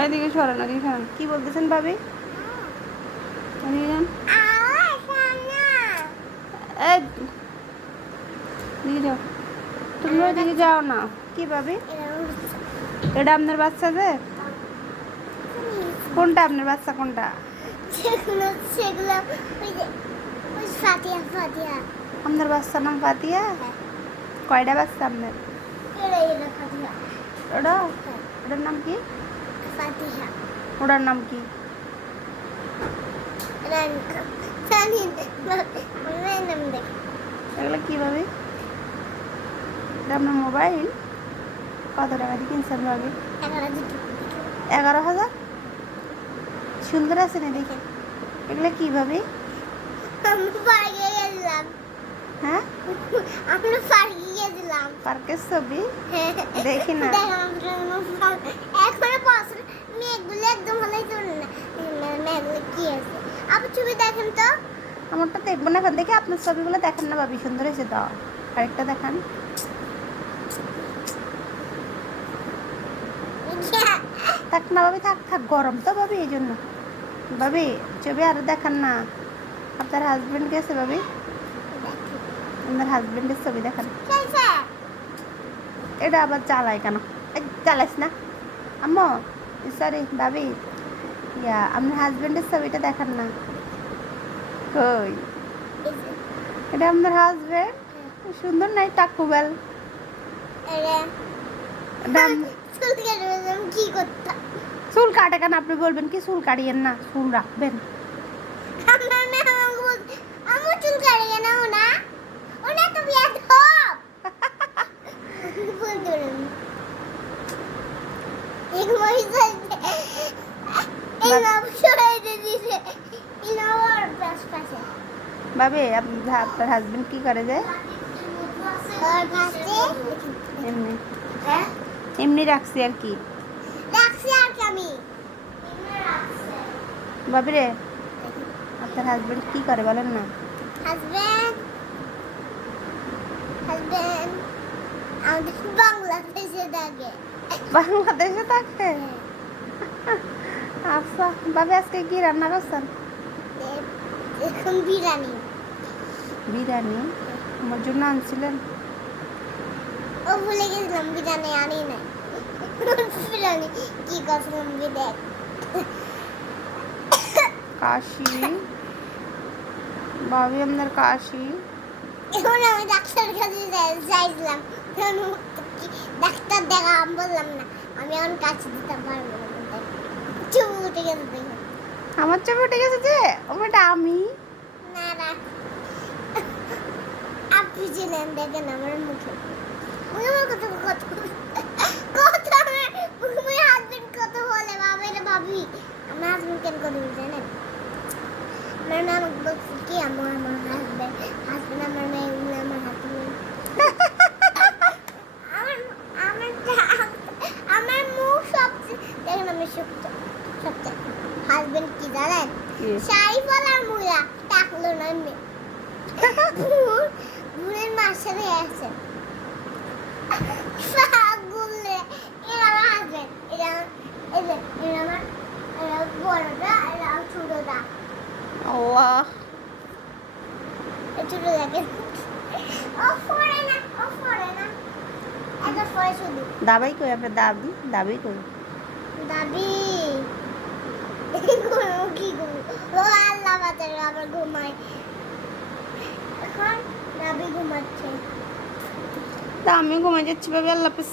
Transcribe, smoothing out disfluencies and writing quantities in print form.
এদিকে সরেন, ওদিকে সরেন। কি বলতেছেন ভাবি? এদিকে যান। এই, এদিকে যাও। তুমি ওইদিকে যাও না। কি ভাবি? এটা আপনার বাচ্চা যে? কোনটা আপনার বাচ্চা, কোনটা? আপনার বাচ্চার নাম ফাতিয়া? কয়টা বাচ্চা আপনার? ওটা, ওটার নাম কি? ওটার নাম কি? এগুলো কি ভাবি? এটা আপনার মোবাইল? কত টাকা দিয়ে কিনছেন ভাবি? 11,000। সুন্দর আছে না দেখে? এগুলো কি ভাবি? হ্যাঁ, পার্কের ছবি দেখি না। আমারটা দেখবো না, এখন দেখে আপনার ছবিগুলো দেখেন না ভাবি, সুন্দর হয়েছে তো। আরেকটা দেখান। থাক না ভাবি, থাক থাক, গরম তো ভাবি, এই জন্য। ভাবি ছবি আরো দেখান না। আপনার হাজবেন্ড গেছে ভাবি? আপনার হাজবেন্ডের ছবি দেখান। এটা আবার চালায় কেন? চালাইস না আম্মু, সরি ভাবি। ইয়া, আপনার হাজবেন্ডের ছবিটা দেখান না। কই? এটা আপনার হাজবেন্ড? সুন্দর নাই টাকুবেল? চুল কাটে কেন? আপনি বলবেন কি চুল কাটিয়েন না, চুল রাখবেন। ভাবি আপনার হাজবেন্ড কি করে যে? এমনি এমনি রাখছি আর কি। ভাবি রে, আপনার হাজবেন্ড কি করে বলেন না? বাংলাদেশে থাকে? আচ্ছা ভাবি, আজকে কি রান্না করছেন? বিরিয়ানি আমার জন্য আনছিলেন? ভুলে গেছিলাম, বিরিয়ানি আনি নাই। বিরিয়ানি কি করছিলাম দেখ। কাশি ভাবি, আপনার কাশি। এখন আমি ডাক্তারের কাছে যাইছিলাম, ডাক্তার দেখা বললাম না, আমি এখন কাছে দিতে পারবো না। চুপ উঠে গেছে দেখে। আমার ছবি উঠে গেছে যে? ওটা আমি না না, আপনি ছিলেন, দেখেন আমার মুখে। আমার কত কত কত আমার হাজবেন্ড কত বলে বাবা রে ভাবি। আমার হাজবেন্ড কেন করে জানেন? আমার নাম বলছে কি, আমার হাজবেন্ড আমার মেয়ে, আমার হাজবেন্ড। আমার মুখ সবচেয়ে দেখেন, আমি সবচেয়ে হাজবেন্ড কি জানেন? শাড়ি পরার মুলা টাকলো না এমনি ভুলের মার সাথে আছে। এরা আমার হাজবেন্ড, এরা আমার বড়টা, এরা ছোটটা। আল্লাহ, ছোট দেখেন। ও ফরে না, ও ফরে না, এত ফরে শুধু। দাবাই কই আপনার? দাবি দাবি কই? দাবি কি করবো? ও আল্লাহ বাঁচারে, আবার ঘুমায় এখন। দাবি ঘুমাচ্ছে। তা আমি ঘুমাই যাচ্ছি ভাবি, আল্লাহ হাফেজ।